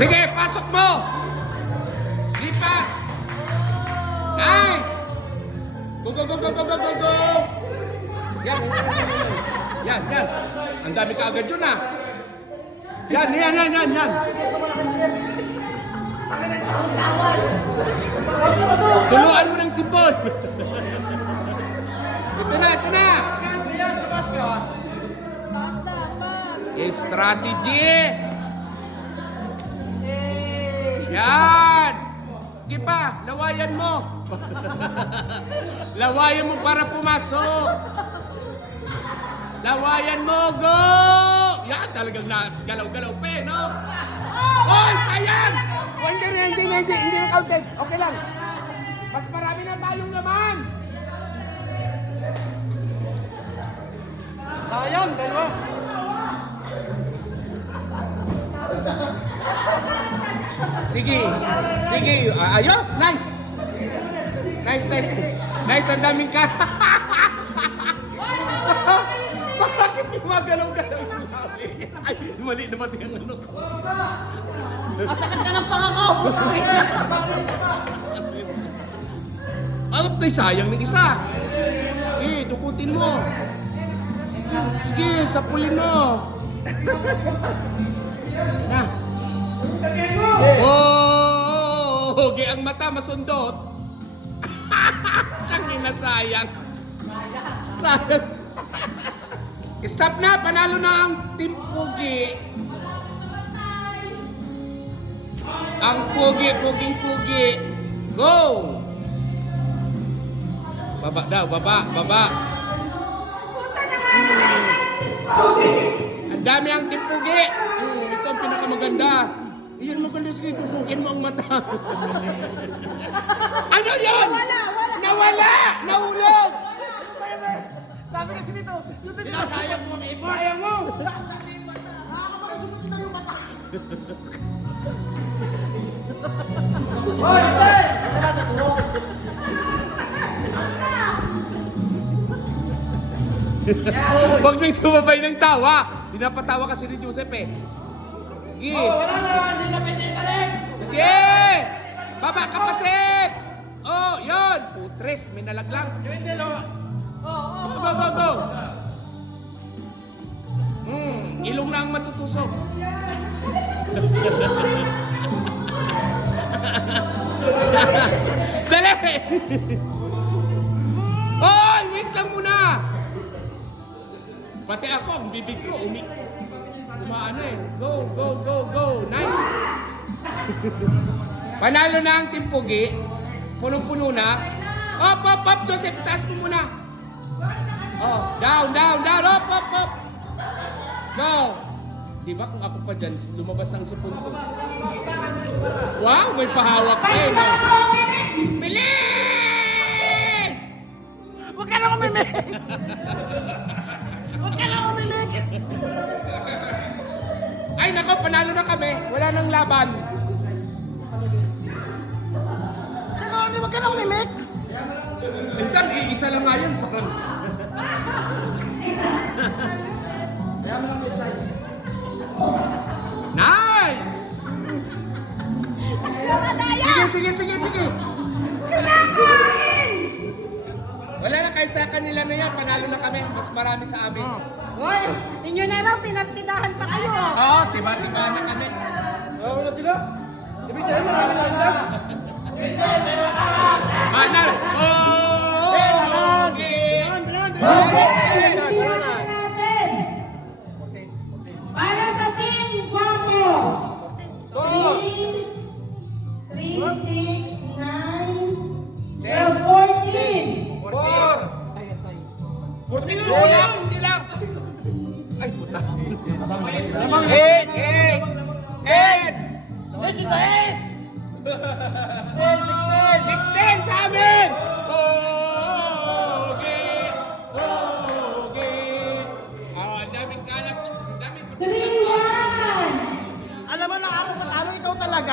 Sige, pasok mo! Lipat! Nice! Go, go, go, go, go, go, go, go! Yan. Yan, yan. Ang dami ka agad yun, ah. Yan, yan, yan, yan, yan. Tuluan mo ng sipon. Ito na, ito na. Strategy. Yan. Di ba? Lawayan mo. Lawayan mo para pumasok. Lawayan mo. Go! Yan, talagang galaw-galaw pa eh, no? Oh, sayang! Hindi na counted. Okay lang. Mas marami na tayong laman. Sayang, dalawa. Sige. Sige. Ayos. Nice. Nice, nice. Nice, ang daming ka. Bakit yung mga galaw-galaw yung sabi? Ay, mali naman yung ano ko. Masakit ka ng pangako. Ano tayo sayang ng isa? Sige, dukutin mo. Sige, sapulin mo. Na. Oh, okay, ang mata masundot. Tangina, sayang. Sayang. Stop na, panalo na ang Team Pugi. Ang Pugi, Puging-Pugi. Go! Baba daw, baba. Ang dami ang Team Pugi. Ito ang pinakamaganda. Iyan mo kung sige, tusukin mo ang mata. Ano yun? Nawala! Nahulog! Sabi kasi nito, sayang mo, may iba. Sayang mo! Nakakaparusunod na yung mata. Hoy, ate! Huwag nang sumabay ng tawa. Pinapatawa kasi ni Joseph eh. Sige. Wala na, hindi na pinitalik. Sige! Baba ka pa, Sep! Oh, yun! Putres, may nalaglang. Go, go, go! Ilong na ang matutusok. Dali! Oy, wait lang muna! Pati ako, ang bibig ko, umaano eh. Go, go, go, go! Nice! Panalo na ang Team Pugi. Punong-puno na. Up! Joseph, taas mo muna. Oh, down! Up! Go! Di ba kung ako pa dyan, lumabas ng sipon ko. Wow, may pahawak pa eh. No? Bilis! Huwag ka na umimik! Huwag ka na umimik! Ay nako, panalo na kami. Wala nang laban. Huwag ka na umimik! Entan, iisa lang nga yun. Parang... Nice! Sige. Wala na, kahit sa kanila na yan, panalo na kami. Mas marami sa amin. Hoy, inyo na raw, pinagtidahan pa kayo. Oo, tiba-tiba na kami. Wala sila? Ibig sabihin, marami na sila. Manal! Oh! Para sa Team Guapo. 3, 6, 9, 12, 14. 14 lang! Ay, puta. 8! 16!